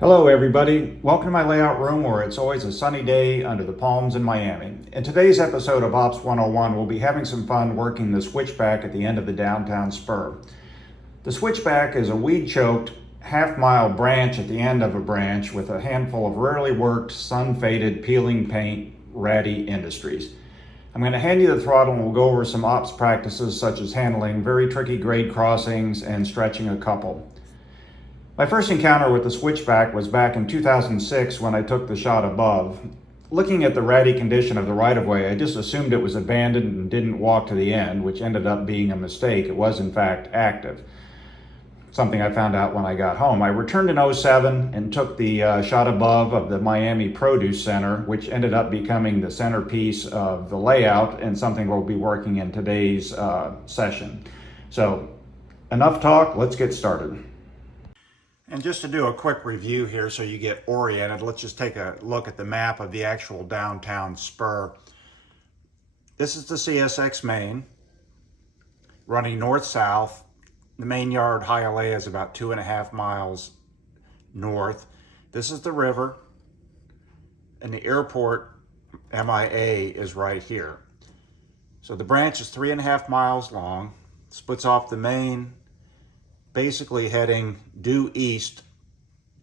Hello everybody, welcome to my layout room where it's always a sunny day under the palms in Miami. In today's episode of Ops 101, we'll be having some fun working the switchback at the end of the Downtown Spur. The switchback is a weed-choked half-mile branch at the end of a branch with a handful of rarely worked, sun-faded, peeling paint, ratty industries. I'm going to hand you the throttle and we'll go over some ops practices such as handling very tricky grade crossings and stretching a couple. My first encounter with the switchback was back in 2006 when I took the shot above. Looking at the ratty condition of the right-of-way, I just assumed it was abandoned and didn't walk to the end, which ended up being a mistake. It was in fact active. Something I found out when I got home. I returned in '07 and took the shot above of the Miami Produce Center, which ended up becoming the centerpiece of the layout and something we'll be working in today's session. So enough talk, let's get started. And just to do a quick review here so you get oriented, let's just take a look at the map of the actual Downtown Spur. This is the CSX main, running north-south. The main yard Hialeah is about 2.5 miles north. This is the river, and the airport MIA is right here. So the branch is 3.5 miles long, splits off the main, basically heading due east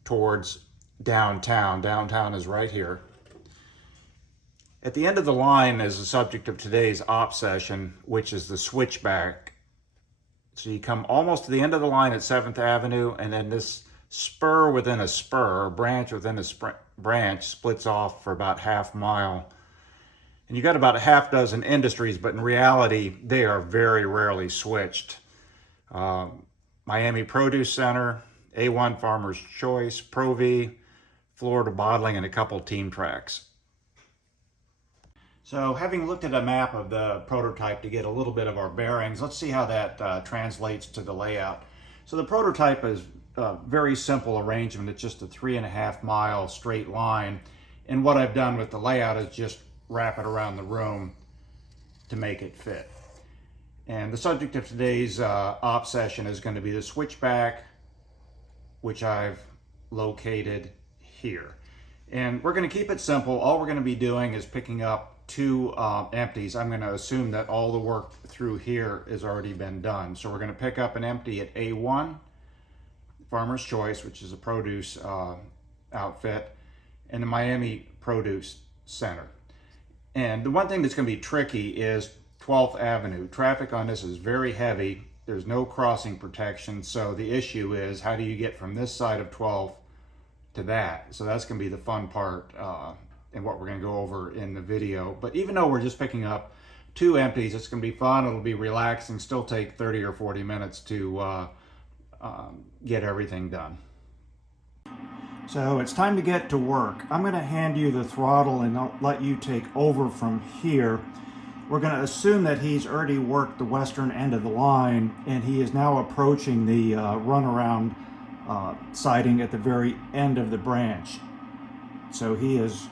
towards downtown. Downtown is right here. At the end of the line is the subject of today's op session, which is the switchback. So you come almost to the end of the line at 7th Avenue, and then this spur within a spur, branch within a branch, splits off for about half mile. And you got about a half dozen industries, but in reality, they are very rarely switched. Miami Produce Center, A1 Farmer's Choice, Pro-V, Florida Bottling, and a couple team tracks. So having looked at a map of the prototype to get a little bit of our bearings, let's see how that translates to the layout. So the prototype is a very simple arrangement. It's just a 3.5 mile straight line. And what I've done with the layout is just wrap it around the room to make it fit. And the subject of today's op session is going to be the switchback, which I've located here. And we're going to keep it simple. All we're going to be doing is picking up two empties. I'm going to assume that all the work through here has already been done. So we're going to pick up an empty at A1, Farmer's Choice, which is a produce outfit, and the Miami Produce Center. And the one thing that's going to be tricky is 12th Avenue. Traffic on this is very heavy. There's no crossing protection. So the issue is, how do you get from this side of 12th to that? So that's going to be the fun part and what we're going to go over in the video. But even though we're just picking up two empties, it's going to be fun. It'll be relaxing, still take 30 or 40 minutes to get everything done. So it's time to get to work. I'm going to hand you the throttle and I'll let you take over from here. We're going to assume that he's already worked the western end of the line and he is now approaching the runaround siding at the very end of the branch. So he is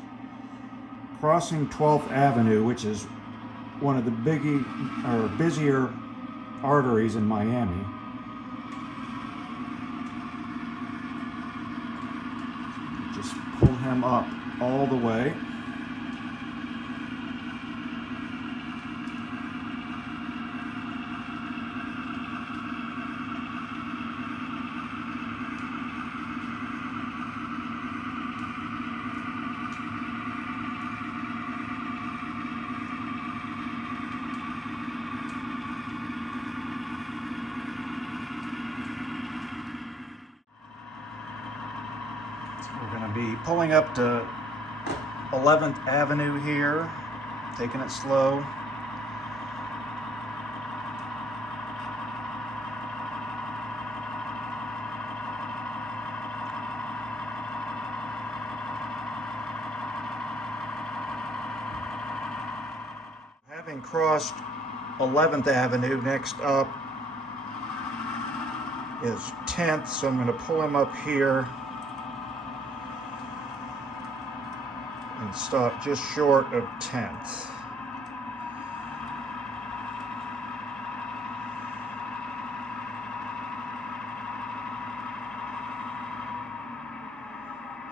crossing 12th Avenue, which is one of the busier arteries in Miami. Just pull him up all the way. We're going to be pulling up to 11th Avenue here, taking it slow. Having crossed 11th Avenue, next up is 10th, so I'm going to pull him up here and stop just short of 10th.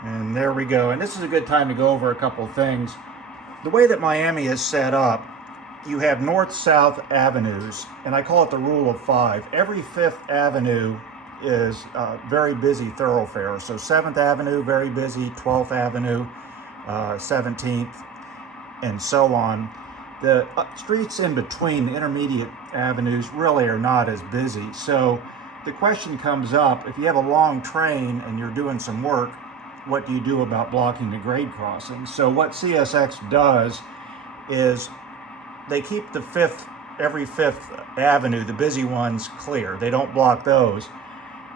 And there we go. And this is a good time to go over a couple of things. The way that Miami is set up, you have north-south avenues, and I call it the rule of five. Every fifth avenue is a very busy thoroughfare. So 7th Avenue, very busy, 12th Avenue, 17th, and so on. The streets in between, the intermediate avenues, really are not as busy. So the question comes up, if you have a long train and you're doing some work, what do you do about blocking the grade crossings? So what CSX does is they keep every fifth avenue, the busy ones, clear. They don't block those.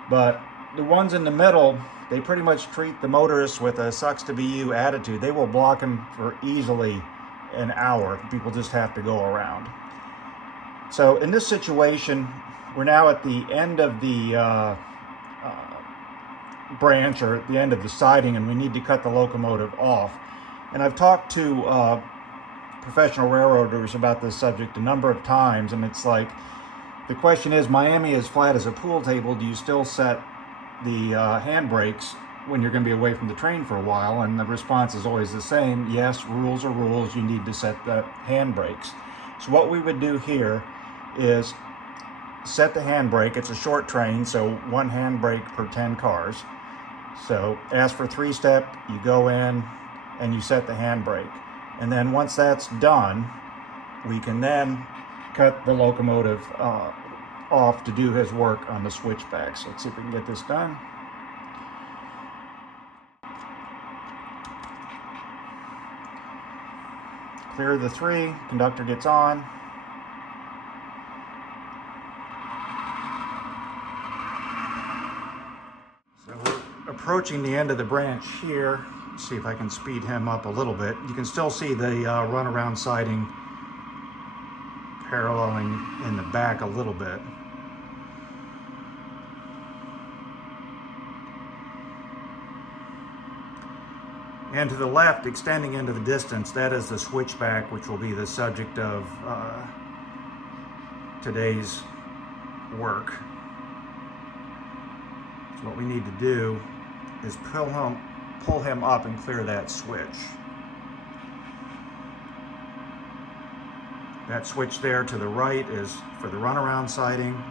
But the ones in the middle, they pretty much treat the motorists with a sucks to be you attitude. They will block them for easily an hour. People just have to go around. So in this situation, we're now at the end of the branch, or at the end of the siding, and we need to cut the locomotive off. And I've talked to professional railroaders about this subject a number of times, and it's like, the question is, Miami is flat as a pool table. Do you still set the handbrakes when you're going to be away from the train for a while? And the response is always the same. Yes, rules are rules. You need to set the handbrakes. So what we would do here is set the handbrake. It's a short train, so 1 handbrake per 10 cars. So ask for 3-step, you go in and you set the handbrake. And then once that's done, we can then cut the locomotive off to do his work on the switchback. So let's see if we can get this done. Clear the 3, conductor gets on. So we're approaching the end of the branch here. Let's see if I can speed him up a little bit. You can still see the runaround siding paralleling in the back a little bit. And to the left, extending into the distance, that is the switchback, which will be the subject of today's work. So what we need to do is pull him up and clear that switch. That switch there to the right is for the runaround siding.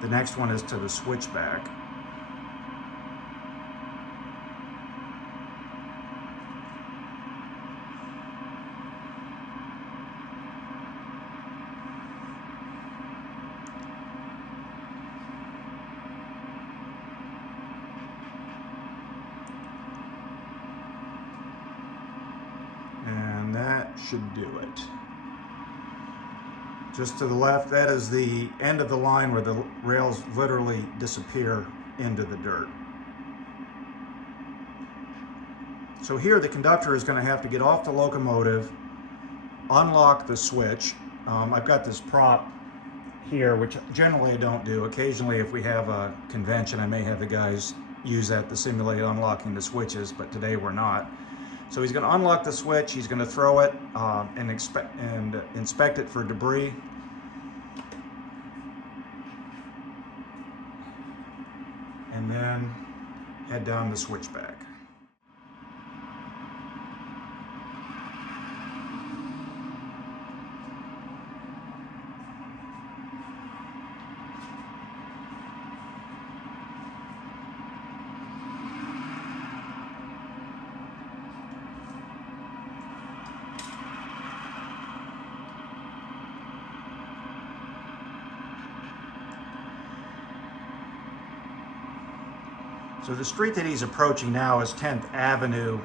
The next one is to the switchback. And that should do it. Just to the left, that is the end of the line where the rails literally disappear into the dirt. So here the conductor is going to have to get off the locomotive, unlock the switch. I've got this prop here, which generally I don't do. Occasionally, if we have a convention, I may have the guys use that to simulate unlocking the switches, but today we're not. So he's going to unlock the switch, he's going to throw it and inspect it for debris. And then head down the switchback. So the street that he's approaching now is 10th Avenue.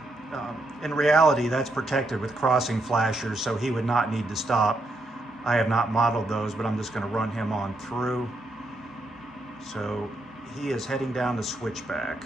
In reality, that's protected with crossing flashers, so he would not need to stop. I have not modeled those, but I'm just going to run him on through. So he is heading down the switchback.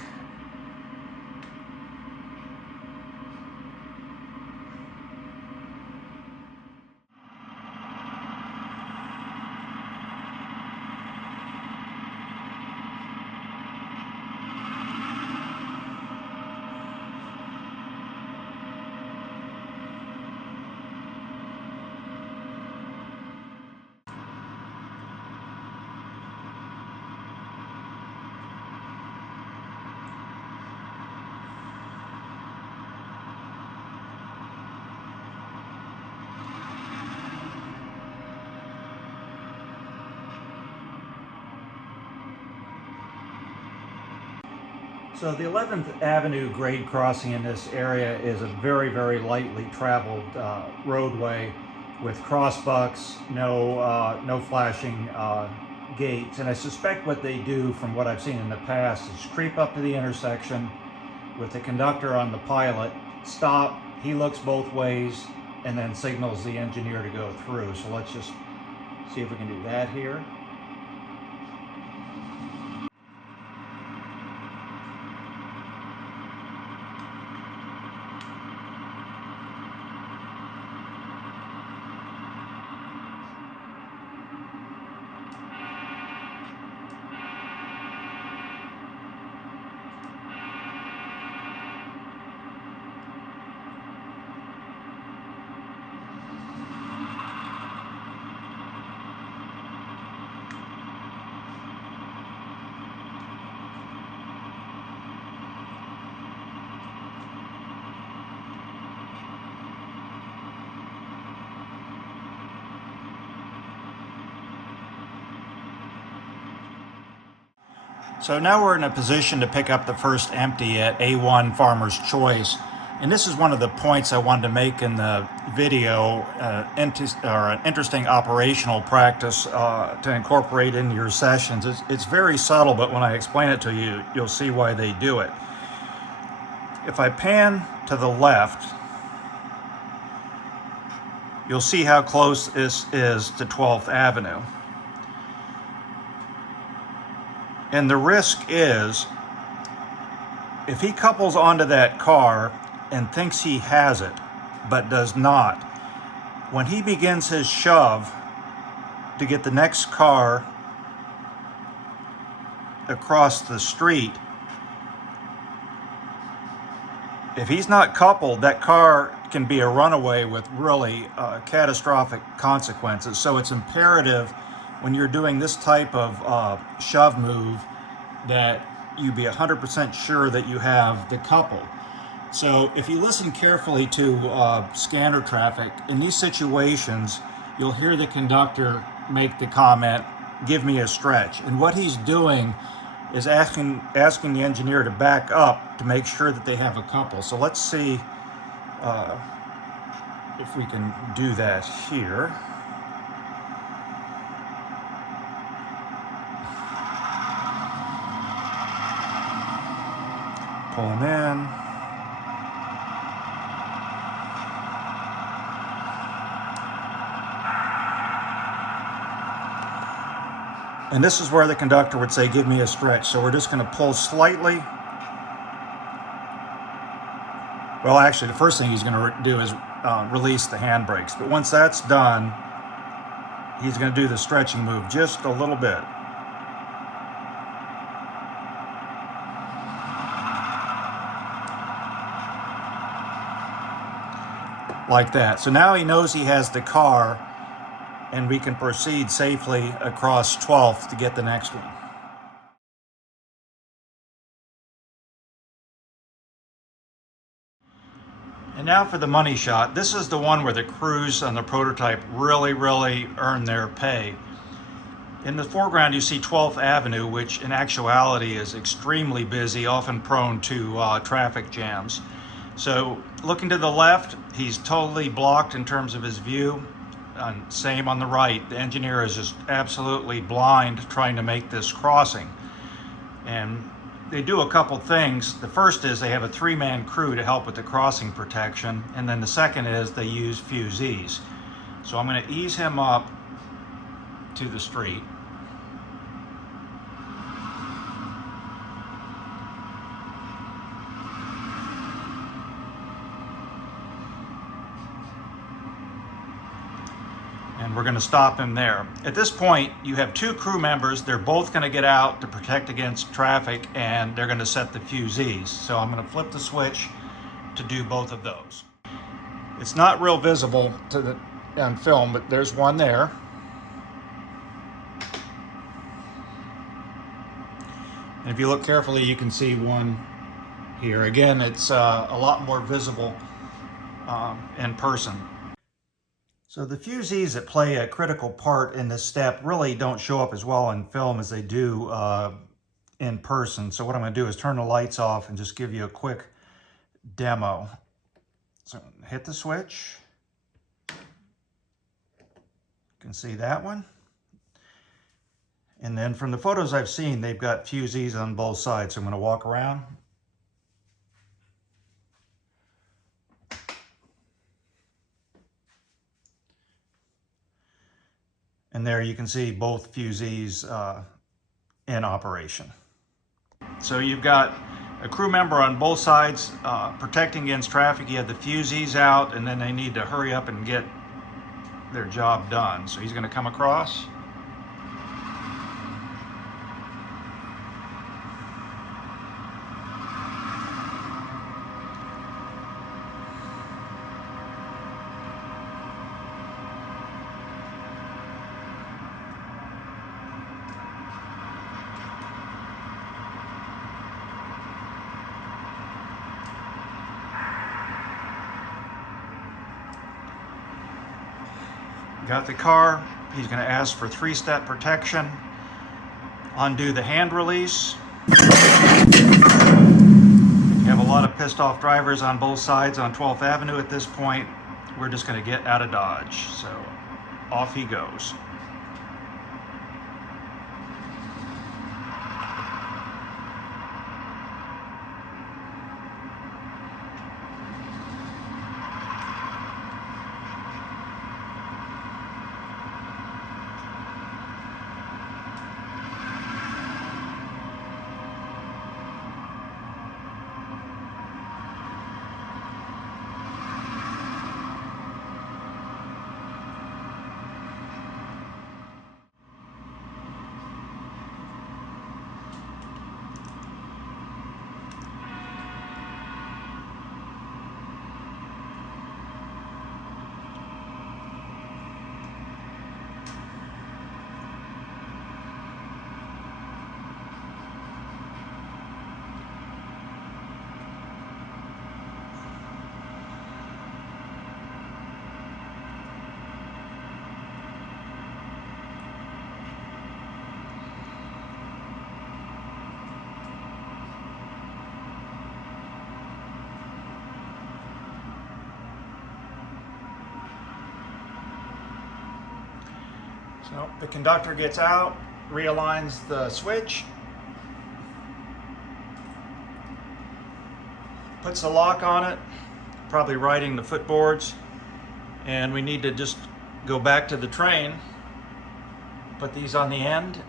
So the 11th Avenue grade crossing in this area is a very, very lightly traveled roadway with crossbucks, no flashing gates. And I suspect what they do, from what I've seen in the past, is creep up to the intersection with the conductor on the pilot, stop, he looks both ways, and then signals the engineer to go through. So let's just see if we can do that here. So now we're in a position to pick up the first empty at A1 Farmer's Choice. And this is one of the points I wanted to make in the video, an interesting operational practice to incorporate into your sessions. It's very subtle, but when I explain it to you, you'll see why they do it. If I pan to the left, you'll see how close this is to 12th Avenue. And the risk is, if he couples onto that car and thinks he has it, but does not, when he begins his shove to get the next car across the street, if he's not coupled, that car can be a runaway with really catastrophic consequences. So it's imperative when you're doing this type of shove move that you be 100% sure that you have the couple. So if you listen carefully to scanner traffic, in these situations, you'll hear the conductor make the comment, "Give me a stretch." And what he's doing is asking the engineer to back up to make sure that they have a couple. So let's see if we can do that here. Pull him in. And this is where the conductor would say, "Give me a stretch." So we're just going to pull slightly. Well, actually, the first thing he's going to do is release the handbrakes. But once that's done, he's going to do the stretching move just a little bit. Like that. So now he knows he has the car, and we can proceed safely across 12th to get the next one. And now for the money shot. This is the one where the crews on the prototype really earn their pay. In the foreground you see 12th Avenue, which in actuality is extremely busy, often prone to traffic jams. So looking to the left, he's totally blocked in terms of his view. Same on the right. The engineer is just absolutely blind trying to make this crossing. And they do a couple things. The first is they have a 3-man crew to help with the crossing protection. And then the second is they use fusees. So I'm going to ease him up to the street. And we're going to stop him there. At this point, you have 2 crew members. They're both going to get out to protect against traffic, and they're going to set the fusees. So I'm going to flip the switch to do both of those. It's not real visible on film, but there's one there. And if you look carefully, you can see one here. Again, it's a lot more visible in person. So the fusees that play a critical part in this step really don't show up as well in film as they do in person. So what I'm going to do is turn the lights off and just give you a quick demo. So hit the switch. You can see that one. And then from the photos I've seen, they've got fusees on both sides. So I'm going to walk around. And there you can see both fusees in operation. So you've got a crew member on both sides protecting against traffic. You have the fusees out, and then they need to hurry up and get their job done. So he's going to come across. Got the car. He's going to ask for 3-step protection. Undo the hand release. You have a lot of pissed off drivers on both sides on 12th Avenue at this point. We're just going to get out of Dodge. So off he goes. So the conductor gets out, realigns the switch, puts the lock on it, probably riding the footboards, and we need to just go back to the train, put these on the end.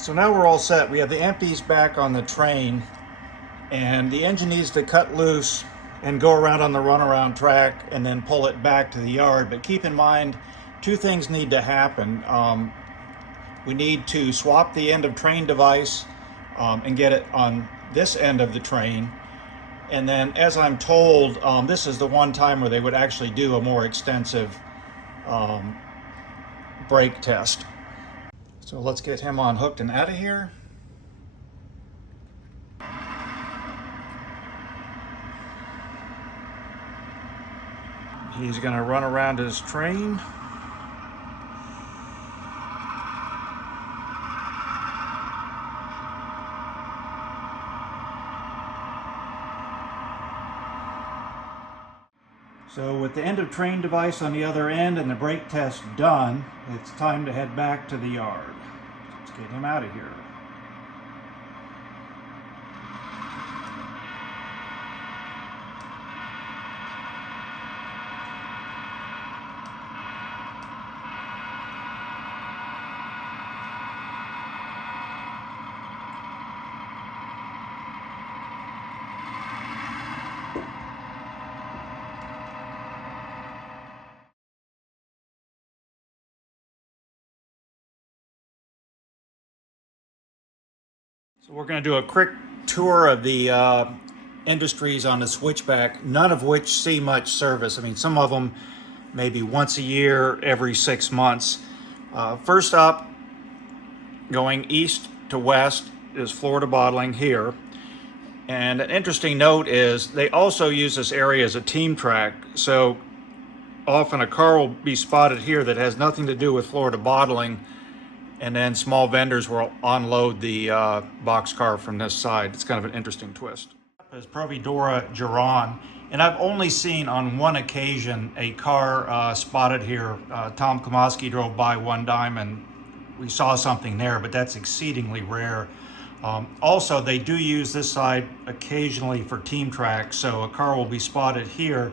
So now we're all set. We have the empties back on the train, and the engine needs to cut loose and go around on the runaround track and then pull it back to the yard. But keep in mind, two things need to happen. We need to swap the end of train device and get it on this end of the train. And then, as I'm told, this is the one time where they would actually do a more extensive brake test. So let's get him unhooked and out of here. He's going to run around his train. So with the end of train device on the other end and the brake test done, it's time to head back to the yard. Let's get him out of here. So we're going to do a quick tour of the industries on the Switchback, none of which see much service. I mean, some of them maybe once a year, every 6 months. First up, going east to west, is Florida Bottling here. And an interesting note is they also use this area as a team track. So often a car will be spotted here that has nothing to do with Florida Bottling, and then small vendors will unload the boxcar from this side. It's kind of an interesting twist. Is Providora Giron, and I've only seen on one occasion a car spotted here. Tom Komoski drove by one time and we saw something there, but that's exceedingly rare. Also, they do use this side occasionally for team tracks, so a car will be spotted here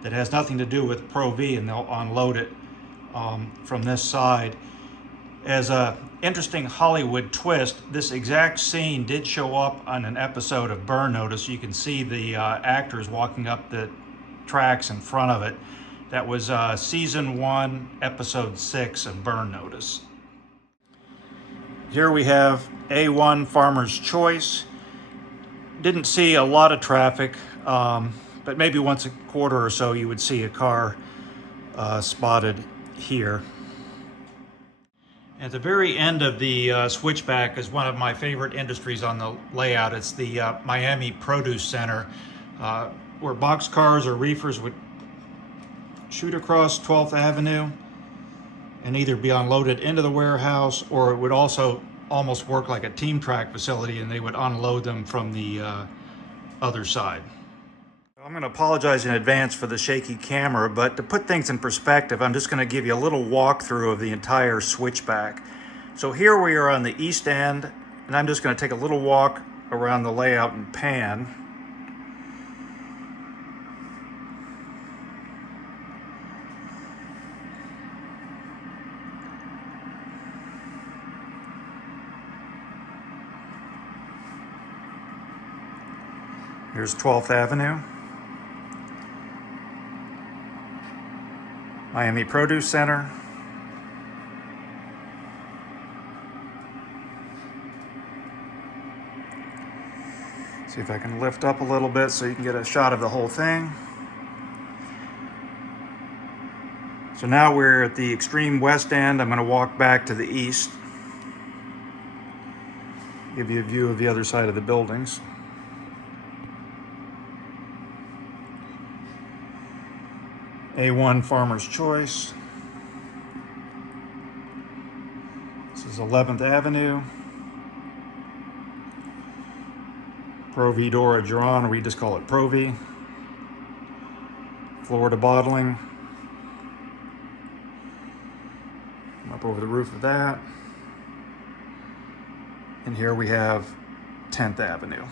that has nothing to do with Pro V, and they'll unload it from this side. As a interesting Hollywood twist, this exact scene did show up on an episode of Burn Notice. You can see the actors walking up the tracks in front of it. That was season 1, episode 6 of Burn Notice. Here we have A1 Farmer's Choice. Didn't see a lot of traffic, but maybe once a quarter or so you would see a car spotted here. At the very end of the Switchback is one of my favorite industries on the layout. It's the Miami Produce Center, where boxcars or reefers would shoot across 12th Avenue and either be unloaded into the warehouse, or it would also almost work like a team track facility and they would unload them from the other side. I'm going to apologize in advance for the shaky camera, but to put things in perspective, I'm just going to give you a little walkthrough of the entire Switchback. So here we are on the east end, and I'm just going to take a little walk around the layout and pan. Here's 12th Avenue. Miami Produce Center. See if I can lift up a little bit so you can get a shot of the whole thing. So now we're at the extreme west end. I'm going to walk back to the east. Give you a view of the other side of the buildings. A1 Farmer's Choice. This is 11th Avenue. Providora Giron, or we just call it Pro V. Florida Bottling. Up over the roof of that. And here we have 10th Avenue.